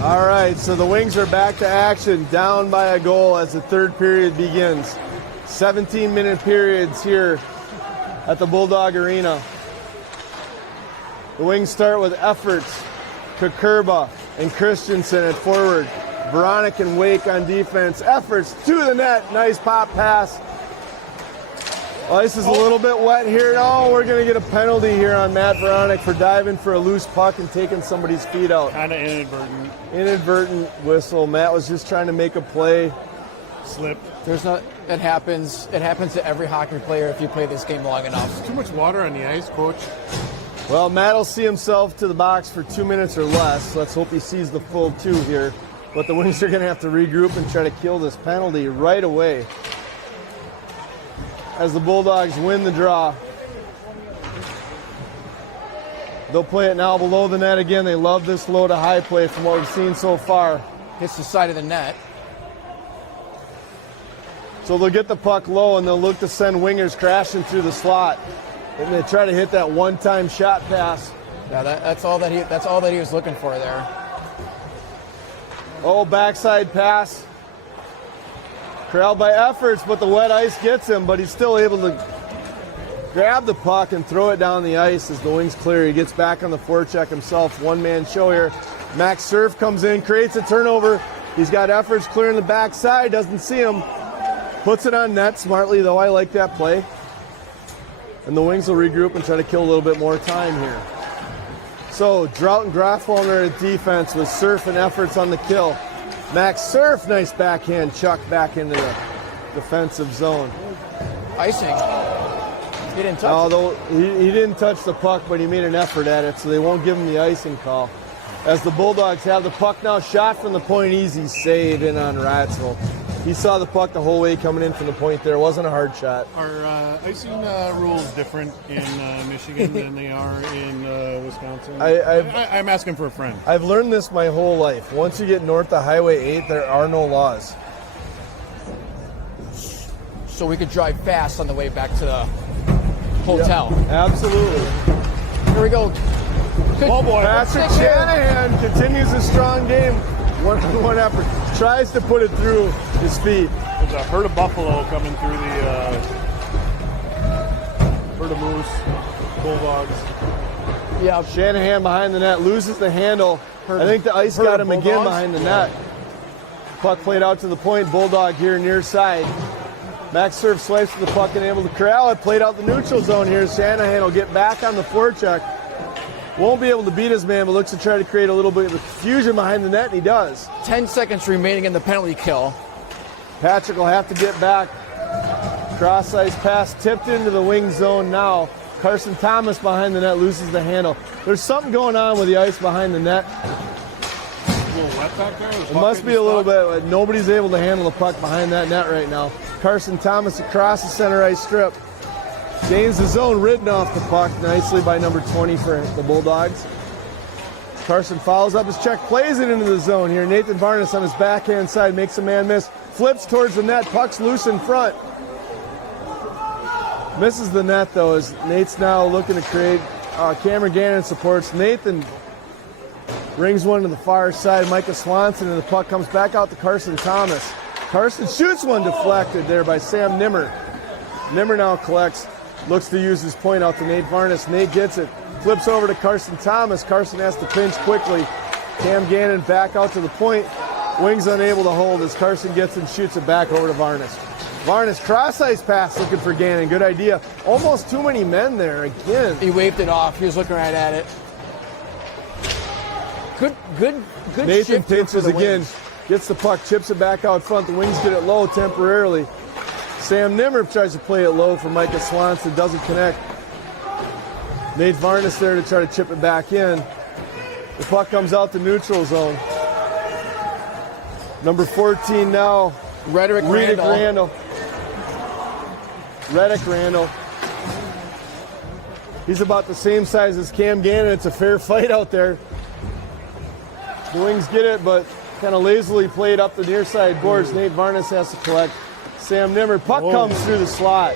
All right, so the Wings are back to action, down by a goal as the third period begins. 17-minute periods here at the Bulldog Arena. The Wings start with efforts. Kukurba and Christensen at forward. Veronic and Wake on defense. Efforts to the net. Nice pop pass. Ice is a little bit wet here. Oh, we're going to get a penalty here on Matt Veronic for diving for a loose puck and taking somebody's feet out. Kind of inadvertent. Inadvertent whistle. Matt was just trying to make a play. Slipped. It happens. It happens to every hockey player if you play this game long enough. There's too much water on the ice, Coach. Well, Matt will see himself to the box for 2 minutes or less. Let's hope he sees the full 2 here. But the Wings are going to have to regroup and try to kill this penalty right away as the Bulldogs win the draw. They'll play it now below the net again. They love this low to high play from what we've seen so far. Hits the side of the net. So they'll get the puck low and they'll look to send wingers crashing through the slot. And they try to hit that one-time shot pass. Yeah, that's all that he was looking for there. Oh, backside pass. Corralled by efforts, but the wet ice gets him, but he's still able to grab the puck and throw it down the ice as the Wings clear. He gets back on the forecheck himself. One-man show here. Max Surf comes in, creates a turnover. He's got efforts clearing the backside, doesn't see him. Puts it on net smartly, though. I like that play. And the Wings will regroup and try to kill a little bit more time here. So, Drought and Grafwellner at defense with Surf and efforts on the kill. Max Surf, nice backhand chuck back into the defensive zone. Icing. He didn't touch it. He didn't touch the puck, but he made an effort at it, so they won't give him the icing call. As the Bulldogs have the puck now, shot from the point, easy save in on Ratzville. He saw the puck the whole way coming in from the point there. It wasn't a hard shot. Are icing rules different in Michigan than they are in Wisconsin? I'm asking for a friend. I've learned this my whole life. Once you get north of Highway 8, there are no laws. So we could drive fast on the way back to the hotel. Yep, absolutely. Here we go. Oh boy. Patrick Shanahan continues a strong game. One effort. Tries to put it through his feet. There's a herd of buffalo coming through the herd of moose, bulldogs. Yeah, Shanahan behind the net loses the handle. I think the ice got him again behind the net. Puck played out to the point. Bulldog here near side. Max Surf swipes to the puck and able to corral it. Played out the neutral zone here. Shanahan will get back on the forecheck. Won't be able to beat his man, but looks to try to create a little bit of confusion behind the net, and he does. 10 seconds remaining in the penalty kill. Patrick will have to get back. Cross-ice pass tipped into the wing zone now. Carson Thomas behind the net loses the handle. There's something going on with the ice behind the net. A little wet back there? It must be a little bit, but nobody's able to handle the puck behind that net right now. Carson Thomas across the center ice strip. Gains the zone, ridden off the puck nicely by number 20 for the Bulldogs. Carson follows up his check, plays it into the zone here. Nathan Varnas on his backhand side makes a man miss. Flips towards the net, puck's loose in front. Misses the net though as Nate's now looking to create. Cameron Gannon supports. Nathan rings one to the far side. Micah Swanson and the puck comes back out to Carson Thomas. Carson shoots one deflected there by Sam Nimmer. Nimmer now collects. Looks to use his point out to Nate Varnas. Nate gets it. Flips over to Carson Thomas. Carson has to pinch quickly. Cam Gannon back out to the point. Wings unable to hold as Carson gets it and shoots it back over to Varnas. Varnas cross-ice pass looking for Gannon. Good idea. Almost too many men there again. He waved it off. He was looking right at it. Good Nathan shift here for pinches the again. Wings. Gets the puck, chips it back out front. The Wings get it low temporarily. Sam Nimmer tries to play it low for Micah Swanson, doesn't connect. Nate Varnas there to try to chip it back in. The puck comes out the neutral zone. Number 14 now, Reddick Randall. Reddick Randall. He's about the same size as Cam Gannon. It's a fair fight out there. The Wings get it, but kind of lazily played up the near side boards. Nate Varnas has to collect. Sam Nimmer, puck comes through the slot.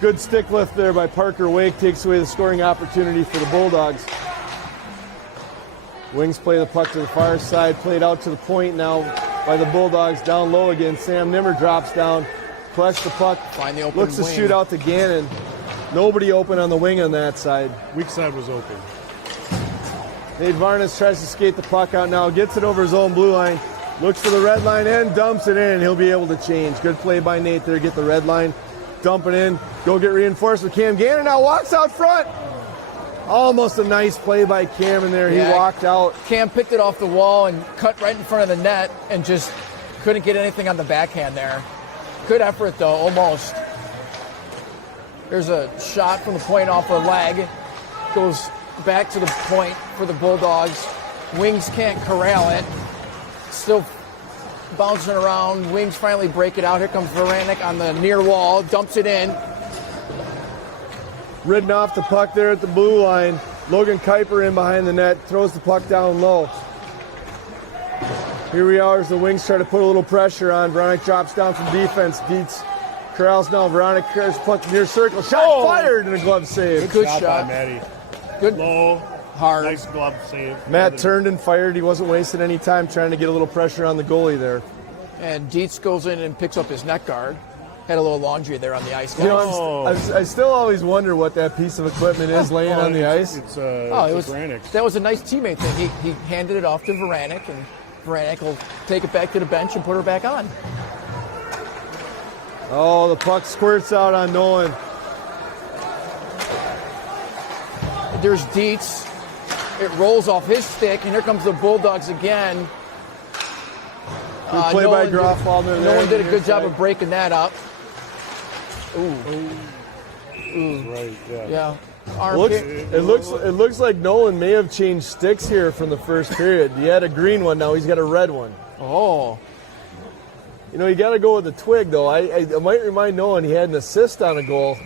Good stick lift there by Parker Wake, takes away the scoring opportunity for the Bulldogs. Wings play the puck to the far side, played out to the point now by the Bulldogs, down low again. Sam Nimmer drops down, collects the puck, Find the open looks to wing. shoot out to Gannon. Nobody open on the wing on that side. Weak side was open. Nate Varnes tries to skate the puck out now, gets it over his own blue line, looks for the red line and dumps it in. He'll be able to change. Good play by Nate there, get the red line, dump it in, go get reinforced with Cam Gannon now walks out front. Almost a nice play by Cam in there. Yeah. He walked out. Cam picked it off the wall and cut right in front of the net and just couldn't get anything on the backhand there. Good effort, though, almost. There's a shot from the point off a leg. Goes back to the point for the Bulldogs. Wings can't corral it. Still bouncing around. Wings finally break it out. Here comes Varanek on the near wall. Dumps it in. Ridden off the puck there at the blue line. Logan Kuiper in behind the net. Throws the puck down low. Here we are as the Wings try to put a little pressure on. Varanek drops down from defense. Dietz corrals now. Varanek carries the puck near circle. Shot fired and a glove save. Good Shot shot. by Matty. Good. Low, Hard. nice glove save. Matt turned and fired. He wasn't wasting any time trying to get a little pressure on the goalie there. And Dietz goes in and picks up his net guard. Had a little laundry there on the ice. You know, Oh. I still always wonder what that piece of equipment is laying on the ice. It's It was Varanek. that was a nice teammate thing. He handed it off to Varanek, and Varanek will take it back to the bench and put her back on. Oh, the puck squirts out on Nolan. There's Dietz. It rolls off his stick, and here comes the Bulldogs again. Good play by Nolan Grofwalder. Nolan did a good job of breaking that up. Right, yeah. Yeah. Arm Looks, kick. it looks like Nolan may have changed sticks here from the first period. He had a green one, now he's got a red one. Oh. You know, you got to go with the twig, though. I might remind Nolan he had an assist on a goal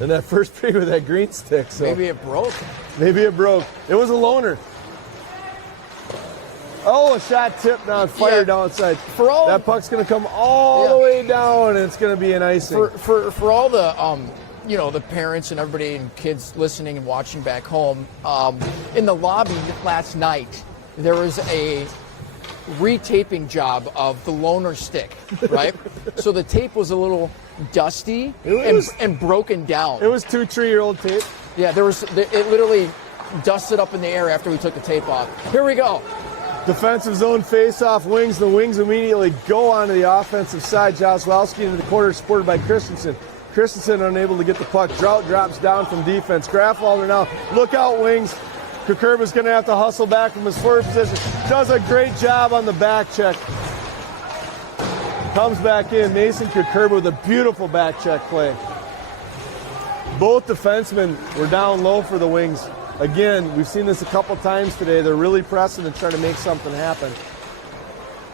in that first period with that green stick. So Maybe it broke. maybe it broke. It was a loner. Oh, a shot tipped down, fired outside. For all That puck's going to come all the way down, and it's going to be an icing. for all the the parents and everybody and kids listening and watching back home, in the lobby last night there was a retaping job of the loner stick, right? So the tape was a little dusty and broken down. It was 2 3-year-old tape. Yeah, it literally dusted up in the air after we took the tape off. Here we go. Defensive zone face-off Wings. The Wings immediately go onto the offensive side. Joswowski into the corner, supported by Christensen. Christensen unable to get the puck. Drought drops down from defense. Grafwalder now. Look out, Wings. Kukurba's going to have to hustle back from his forward position. Does a great job on the back check. Comes back in. Mason Kukurba with a beautiful back check play. Both defensemen were down low for the Wings. Again, we've seen this a couple times today. They're really pressing and trying to make something happen.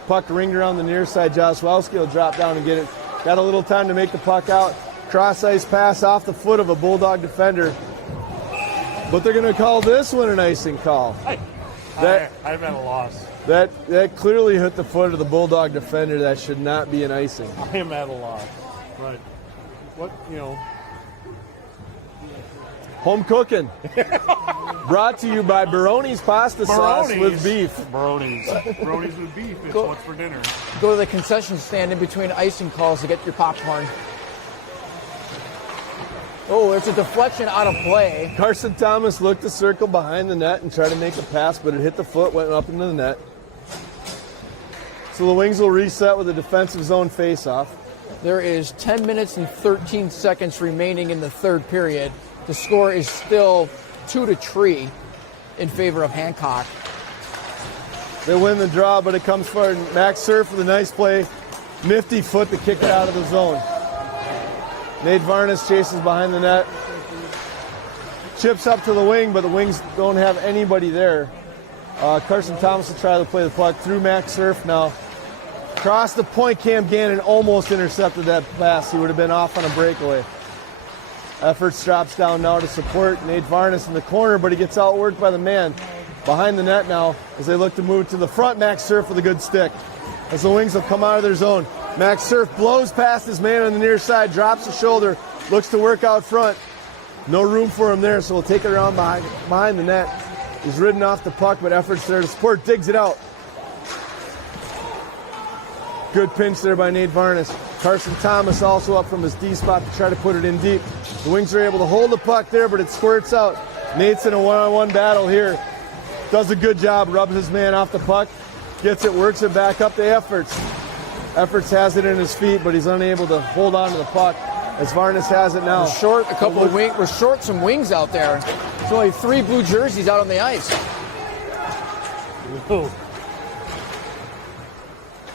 Puck ringed around the near side. Joswowski will drop down and get it. Got a little time to make the puck out. Cross ice pass off the foot of a Bulldog defender. But they're going to call this one an icing call. I'm at a loss. That clearly hit the foot of the Bulldog defender. That should not be an icing. I am at a loss. But what, Home cooking. Brought to you by Baroni's Pasta Sauce with beef. Baroni's with beef. It's Go- what's for dinner. Go to the concession stand in between icing calls to get your popcorn. Oh, there's a deflection out of play. Carson Thomas looked to circle behind the net and try to make a pass, but it hit the foot, went up into the net. So the Wings will reset with a defensive zone faceoff. There is 10 minutes and 13 seconds remaining in the third period. The score is still 2-3 in favor of Hancock. They win the draw, but it comes forward. Max Surf with a nice play. Nifty foot to kick it out of the zone. Nate Varnes chases behind the net. Chips up to the wing, but the Wings don't have anybody there. Carson Thomas will try to play the puck through Max Surf now. Across the point, Cam Gannon almost intercepted that pass. He would have been off on a breakaway. Efforts drops down now to support Nate Varnes in the corner, but he gets outworked by the man behind the net now as they look to move to the front. Max Surf with a good stick. As the Wings will come out of their zone. Max Surf blows past his man on the near side, drops the shoulder, looks to work out front. No room for him there, so we'll take it around behind the net. He's ridden off the puck, but efforts there to support. Digs it out. Good pinch there by Nate Varnes. Carson Thomas also up from his D spot to try to put it in deep. The Wings are able to hold the puck there, but it squirts out. Nate's in a one-on-one battle here. Does a good job, rubs his man off the puck. Gets it, works it back up to Efforts. Efforts has it in his feet, but he's unable to hold on to the puck as Varnes has it now. We're short a couple of wings. We're short some wings out there. There's only 3 blue jerseys out on the ice.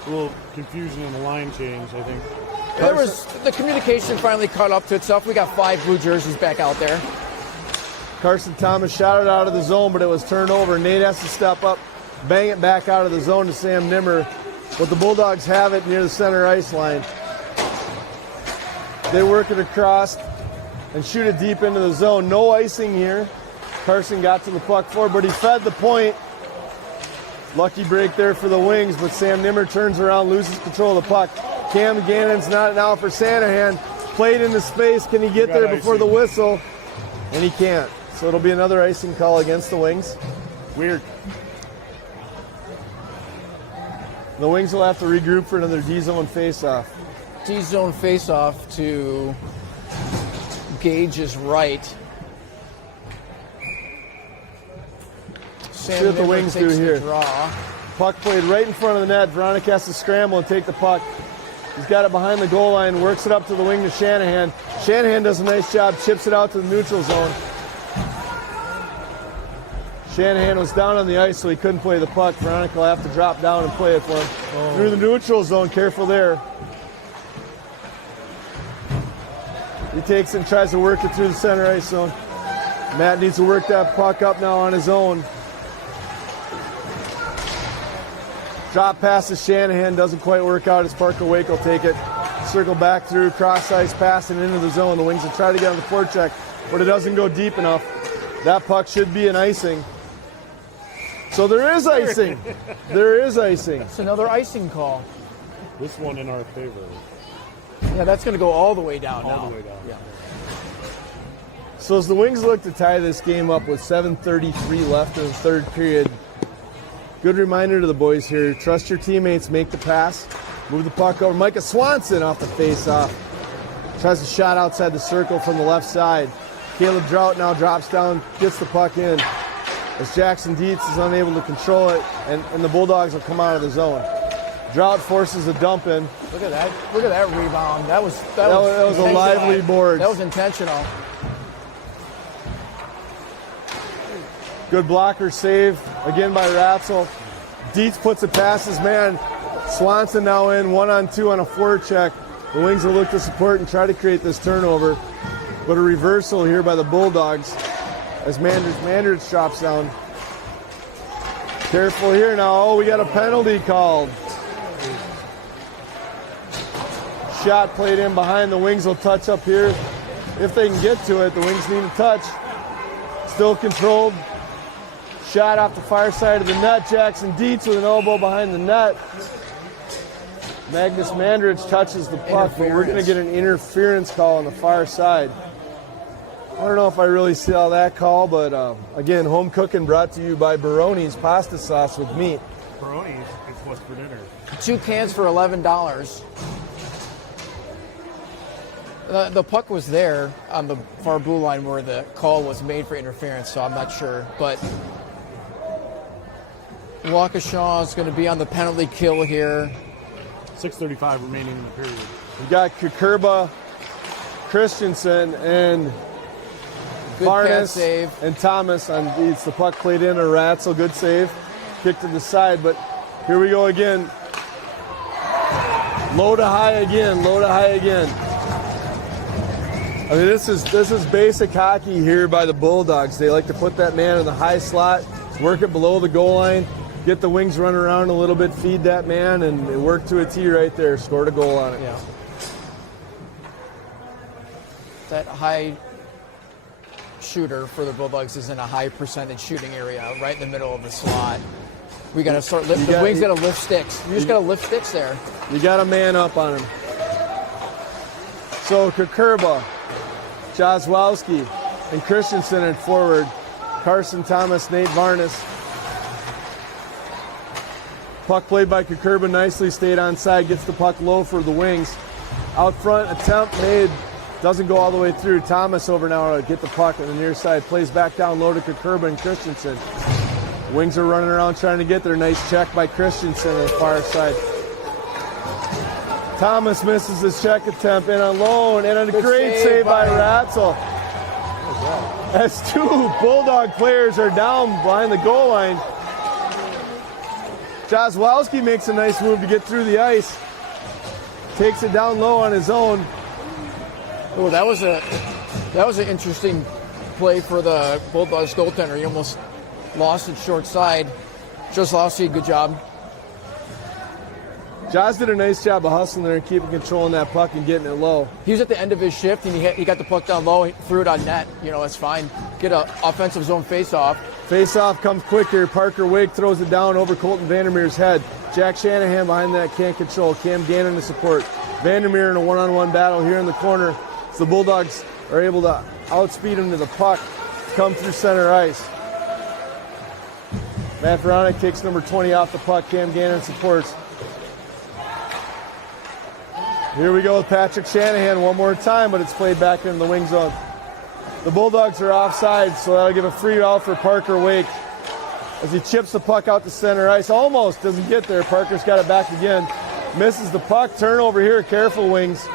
A little confusion in the line change, I think. There was the communication finally caught up to itself. We got 5 blue jerseys back out there. Carson Thomas shot it out of the zone, but it was turned over. Nate has to step up, bang it back out of the zone to Sam Nimmer. But the Bulldogs have it near the center ice line. They work it across and shoot it deep into the zone. No icing here. Carson got to the puck forward, but he fed the point. Lucky break there for the Wings, but Sam Nimmer turns around, loses control of the puck. Cam Gannon's not now for Sanahan. Played into space. Can he get there before the whistle? And he can't. So it'll be another icing call against the Wings. Weird. The Wings will have to regroup for another D-zone face-off. D-zone face-off to Gage's right. See what the Wings do here. Puck played right in front of the net. Veronica has to scramble and take the puck. He's got it behind the goal line, works it up to the wing to Shanahan. Shanahan does a nice job, chips it out to the neutral zone. Shanahan was down on the ice, so he couldn't play the puck. Veronica will have to drop down and play it for him. Through the neutral zone, careful there. He takes it and tries to work it through the center ice zone. Matt needs to work that puck up now on his own. Drop pass to Shanahan, doesn't quite work out as Parker Wake will take it. Circle back through, cross ice pass and into the zone. The Wings will try to get on the forecheck, but it doesn't go deep enough. That puck should be an icing. So there is icing. There is icing. It's another icing call. This one in our favor. Yeah, that's going to go all the way down now. All the way down. Yeah. So as the Wings look to tie this game up with 7:33 left in the third period, good reminder to the boys here, trust your teammates, make the pass, move the puck over. Micah Swanson off the face-off. Tries a shot outside the circle from the left side. Caleb Drought now drops down, gets the puck in. As Jackson Dietz is unable to control it, and the Bulldogs will come out of the zone. Drought forces a dump in. Look at that! Look at that rebound. That was a lively board. That was intentional. Good blocker save again by Ratzel. Dietz puts it past his man. Swanson now in 1-on-2 on a forecheck. The Wings will look to support and try to create this turnover, but a reversal here by the Bulldogs as Mandridge drops down. Careful here now. Oh, we got a penalty called. Shot played in behind. The Wings will touch up here. If they can get to it, the Wings need a touch. Still controlled. Shot off the far side of the net. Jackson Dietz with an elbow behind the net. Magnus Mandridge touches the puck, but we're going to get an interference call on the far side. I don't know if I really see all that call, but again, home cooking brought to you by Baroni's pasta sauce with meat. Baroni's, it's what's for dinner. 2 cans for $11. The puck was there on the far blue line where the call was made for interference, so I'm not sure. But Waukesha is going to be on the penalty kill here. 6:35 remaining in the period. We got Kukurba, Christensen, and Varnes and Thomas on Dietz. The puck played in a Ratzel, good save. Kicked to the side, but here we go again. Low to high again, low to high again. I mean, this is basic hockey here by the Bulldogs. They like to put that man in the high slot, work it below the goal line, get the Wings running around a little bit, feed that man, and it worked to a T right there. Scored a goal on it. Yeah. That high shooter for the Bulldogs is in a high percentage shooting area, right in the middle of the slot. We got to start lifting. The Wings got to lift sticks. You just got to lift sticks there. You got a man up on him. So Kukurba, Jozwowski, and Christensen at forward. Carson Thomas, Nate Varnes. Puck played by Kukurba nicely, stayed onside, gets the puck low for the Wings. Out front, attempt made, doesn't go all the way through. Thomas over now to get the puck on the near side, plays back down low to Kukurba and Christensen. Wings are running around trying to get there. Nice check by Christensen on the far side. Thomas misses his check attempt in on loan, and a great save by Ratzel. As two Bulldog players are down behind the goal line, Jozwowski makes a nice move to get through the ice. Takes it down low on his own. Oh, that was an interesting play for the Bulldogs goaltender. He almost lost it short side. Jozwowski, good job. Jaws did a nice job of hustling there and keeping control on that puck and getting it low. He was at the end of his shift, and he got the puck down low. He threw it on net. You know, that's fine. Get an offensive zone face-off. Face-off comes quicker. Parker Wake throws it down over Colton Vandermeer's head. Jack Shanahan behind that can't control. Cam Gannon to support. Vandermeer in a one-on-one battle here in the corner. So the Bulldogs are able to outspeed him to the puck, come through center ice. Matt Veronic takes number 20 off the puck. Cam Gannon supports. Here we go with Patrick Shanahan one more time, but it's played back into the wing zone. The Bulldogs are offside, so that'll give a free out for Parker Wake as he chips the puck out to center ice. Almost doesn't get there. Parker's got it back again. Misses the puck. Turnover here. Careful, Wings.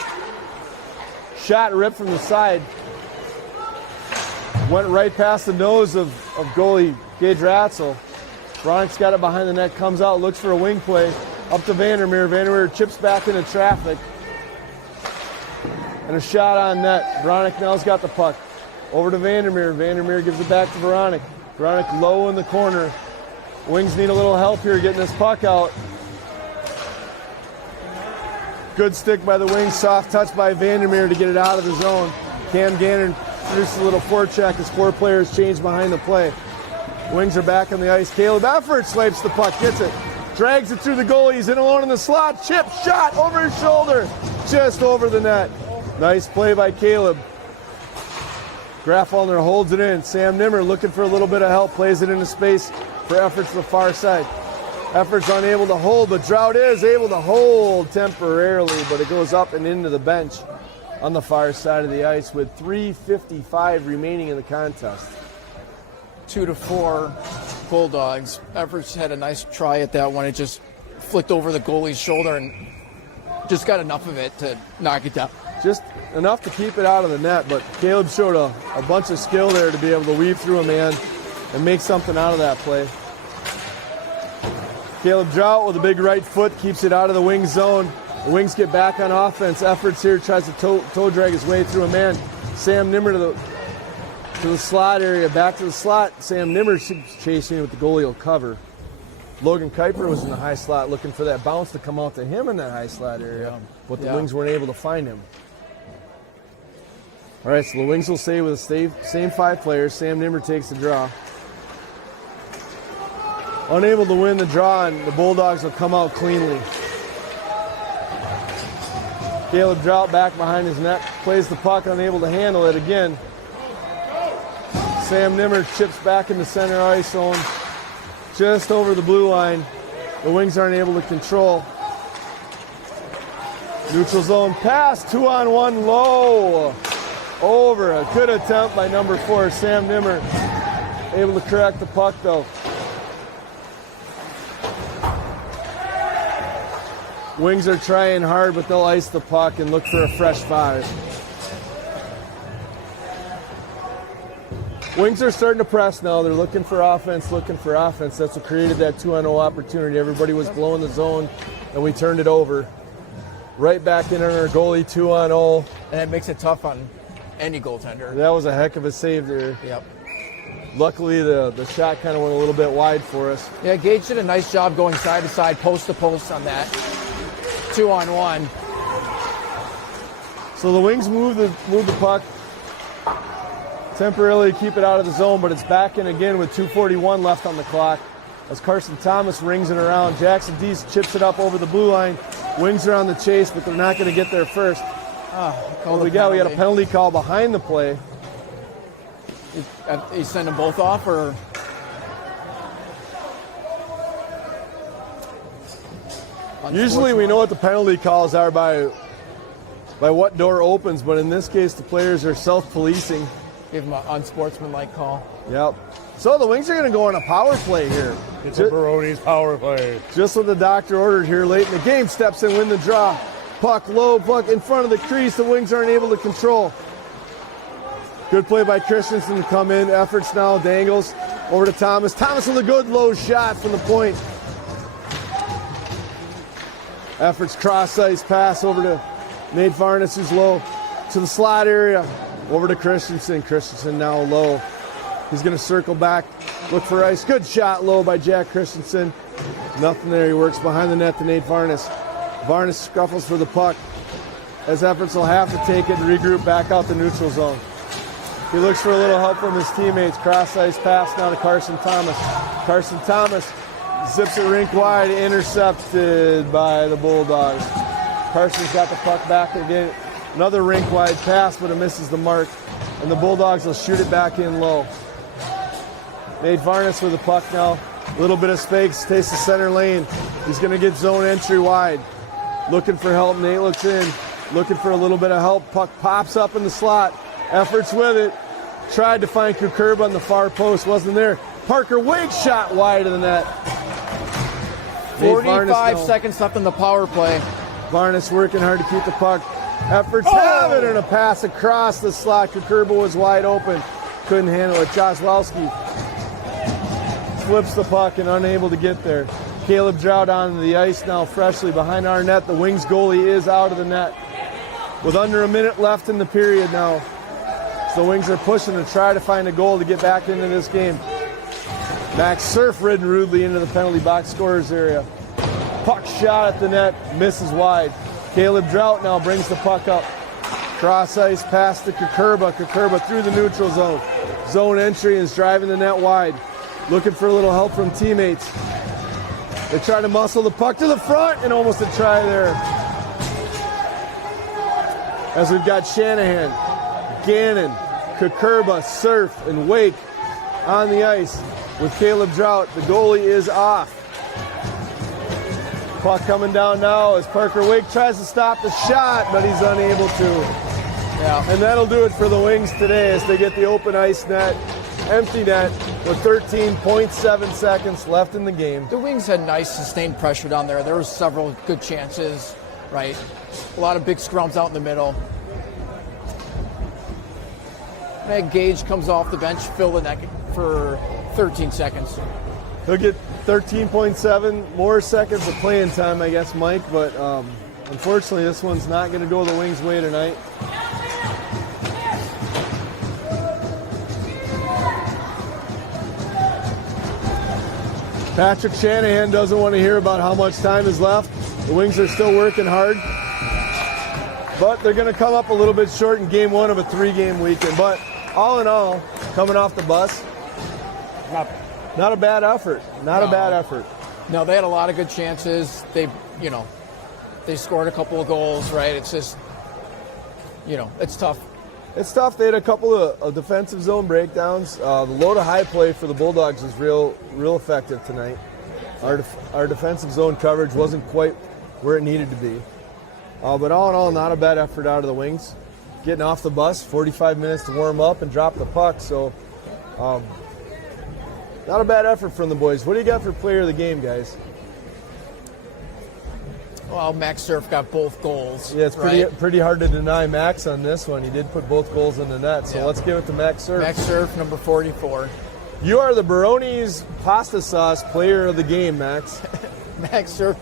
Shot ripped from the side. Went right past the nose of goalie Gage Ratzel. Bronic's got it behind the net. Comes out, looks for a wing play. Up to Vandermeer. Vandermeer chips back into traffic. And a shot on net. Veronic now's got the puck. Over to Vandermeer. Vandermeer gives it back to Veronic. Veronic low in the corner. Wings need a little help here getting this puck out. Good stick by the Wings. Soft touch by Vandermeer to get it out of the zone. Cam Gannon produces a little forecheck as four players change behind the play. Wings are back on the ice. Caleb Effort swipes the puck. Gets it. Drags it through the goalie. He's in alone in the slot. Chip shot over his shoulder. Just over the net. Nice play by Caleb. Grafallner holds it in. Sam Nimmer looking for a little bit of help. Plays it into space for Efforts to the far side. Efforts unable to hold, but Drought is able to hold temporarily, but it goes up and into the bench on the far side of the ice with 3:55 remaining in the contest. 2-4 Bulldogs. Efforts had a nice try at that one. It just flicked over the goalie's shoulder and just got enough of it to knock it down. Just enough to keep it out of the net, but Caleb showed a bunch of skill there to be able to weave through a man and make something out of that play. Caleb Drought with a big right foot keeps it out of the Wings zone. The Wings get back on offense. Efforts here, tries to toe drag his way through a man. Sam Nimmer to the slot area, back to the slot. Sam Nimmer chasing with the goalie will cover. Logan Kuiper was in the high slot looking for that bounce to come out to him in that high slot area, but the Wings weren't able to find him. All right, so the Wings will stay with the same five players. Sam Nimmer takes the draw. Unable to win the draw, and the Bulldogs will come out cleanly. Caleb Drought back behind his net, plays the puck, unable to handle it again. Sam Nimmer chips back into center ice zone, just over the blue line. The Wings aren't able to control. Neutral zone pass, 2-on-1 low. Over, a good attempt by number 4, Sam Nimmer. Able to correct the puck though. Wings are trying hard, but they'll ice the puck and look for a fresh 5. Wings are starting to press now. They're looking for offense. That's what created that 2-on-0 opportunity. Everybody was blowing the zone, and we turned it over. Right back in on our goalie, 2-on-0. And it makes it tough on any goaltender. That was a heck of a save there. Yep. Luckily, the shot kind of went a little bit wide for us. Yeah, Gage did a nice job going side to side, post to post on that 2-on-1. So the Wings move the puck, temporarily keep it out of the zone, but it's back in again with 2:41 left on the clock. As Carson Thomas rings it around, Jackson Deese chips it up over the blue line. Wings are on the chase, but they're not going to get there first. We got a penalty call behind the play. You send them both off, or? Usually we know what the penalty calls are by what door opens, but in this case the players are self-policing. Give them an unsportsmanlike call. Yep. So the Wings are going to go on a power play here. It's a Baroni's power play. Just what the doctor ordered here late in the game. Steps in, win the draw. Puck low, puck in front of the crease. The Wings aren't able to control. Good play by Christensen to come in. Efforts now, dangles over to Thomas. Thomas with a good low shot from the point. Efforts cross ice pass over to Nate Varnes, who's low to the slot area. Over to Christensen. Christensen now low. He's going to circle back, look for ice. Good shot low by Jack Christensen. Nothing there. He works behind the net to Nate Varnes. Varnes scuffles for the puck as Efforts will have to take it and regroup back out the neutral zone. He looks for a little help from his teammates. Cross ice pass now to Carson Thomas. Carson Thomas zips it rink wide, intercepted by the Bulldogs. Carson's got the puck back again. Another rink wide pass, but it misses the mark. And the Bulldogs will shoot it back in low. Nate Varnes with the puck now. A little bit of space, takes the center lane. He's going to get zone entry wide. Looking for help. Nate looks in. Looking for a little bit of help. Puck pops up in the slot. Efforts with it. Tried to find Kukurba on the far post. Wasn't there. Parker Wake shot wide of the net. 45 seconds left in the power play. Varnes working hard to keep the puck. Efforts have it, and a pass across the slot. Kukurba was wide open. Couldn't handle it. Joswowski flips the puck and unable to get there. Caleb Drought onto the ice now freshly behind our net. The Wings goalie is out of the net. With under a minute left in the period now. So the Wings are pushing to try to find a goal to get back into this game. Max Surf ridden rudely into the penalty box scorers area. Puck shot at the net, misses wide. Caleb Drought now brings the puck up. Cross ice pass to Kukurba. Kukurba through the neutral zone. Zone entry is driving the net wide. Looking for a little help from teammates. They try to muscle the puck to the front and almost a try there. As we've got Shanahan, Gannon, Kukurba, Surf, and Wake on the ice with Caleb Drought. The goalie is off. Puck coming down now as Parker Wake tries to stop the shot, but he's unable to. Yeah. And that'll do it for the Wings today as they get the open ice net, empty net, with 13.7 seconds left in the game. The Wings had nice sustained pressure down there. There were several good chances, right? A lot of big scrums out in the middle. Meg Gage comes off the bench, fill the net for 13 seconds. He'll get 13.7 more seconds of playing time, I guess, Mike, but unfortunately this one's not going to go the Wings' way tonight. Patrick Shanahan doesn't want to hear about how much time is left. The Wings are still working hard, but they're going to come up a little bit short in game one of a 3-game weekend. But all in all, coming off the bus, not a bad effort. Not a bad effort. No, they had a lot of good chances. They scored a couple of goals, right? It's just, it's tough. It's tough. They had a couple of defensive zone breakdowns. The low to high play for the Bulldogs was real effective tonight. Our defensive zone coverage wasn't quite where it needed to be. But all in all, not a bad effort out of the Wings. Getting off the bus, 45 minutes to warm up and drop the puck. So not a bad effort from the boys. What do you got for player of the game, guys? Well, Max Surf got both goals. Yeah, it's pretty hard to deny Max on this one. He did put both goals in the net, so let's give it to Max Surf. Max Surf, number 44. You are the Baroni's pasta sauce player of the game, Max. Max Surf,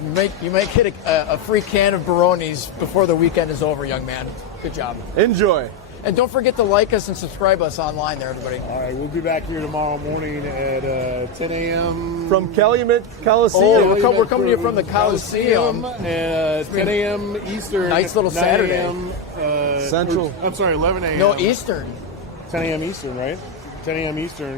you might get a free can of Baroni's before the weekend is over, young man. Good job. Enjoy. And don't forget to like us and subscribe us online there, everybody. All right, we'll be back here tomorrow morning at 10 a.m. From Calumet Coliseum. Oh, we're coming to you from the Coliseum. 10 a.m. Eastern. Nice little 9 Saturday. a.m. Central. I'm sorry, 11 a.m. No, Eastern. 10 a.m. Eastern, right? 10 a.m. Eastern.